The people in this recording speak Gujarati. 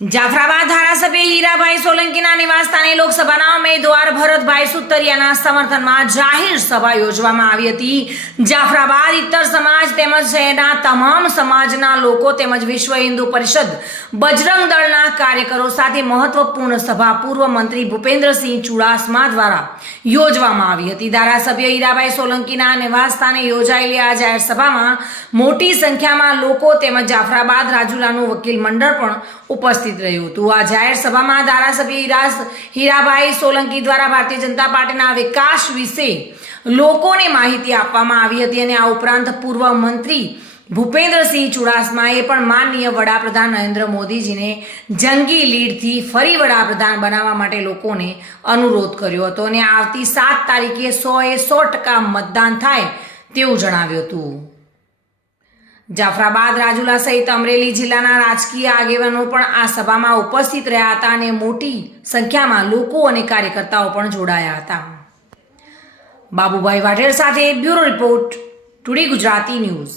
જાફરાબાદ ધારાસભ્ય હીરાભાઈ સોલંકીના નિવાસસ્થાને લોકસભાના ઉમેદવાર ભરતભાઈ સુતરિયાના સમર્થનમાં જાહેર સભા યોજવામાં આવી હતી। જાફરાબાદ ઇત્તર સમાજ તેમજ શહેરના તમામ સમાજના લોકો તેમજ વિશ્વ હિન્દુ પરિષદ બજરંગ દળના કાર્યકરો સાથે મહત્વપૂર્ણ સભા પૂર્વ મંત્રી ભૂપેન્દ્રસિંહ ચુડાસમા દ્વારા યોજવામાં આવી હતી। ધારાસભ્ય હીરાભાઈ સોલંકીના નિવાસસ્થાને યોજાયેલી આ જાહેર સભામાં મોટી સંખ્યામાં લોકો તેમજ જાફરાબાદ રાજુલાનું વકીલ મંડળ પણ ઉપસ્થિત રહ્યું હતું। આ જાહેર સભામાં ધારાસભ્ય હીરાભાઈ સોલંકી દ્વારા ભારતીય જનતા પાર્ટીના વિકાસ વિશે લોકોને માહિતી આપવામાં આવી હતી અને આ ઉપરાંત પૂર્વ મંત્રી ભૂપેન્દ્રસિંહ ચુડાસમાએ પણ માનનીય વડાપ્રધાન નરેન્દ્ર મોદીજીને જંગી લીડથી ફરી વડાપ્રધાન બનાવવા માટે લોકોને અનુરોધ કર્યો હતો અને આવતી 7 તારીખે 100% મતદાન થાય તેવું જણાવ્યું હતું। જાફરાબાદ રાજુલા સહિત અમરેલી જિલ્લાના રાજકીય આગેવાનો પણ આ સભામાં ઉપસ્થિત રહ્યા હતા અને મોટી સંખ્યામાં લોકો અને કાર્યકર્તાઓ પણ જોડાયા હતા। બાબુભાઈ વાઢેર સાથે bureau report, today Gujarati news.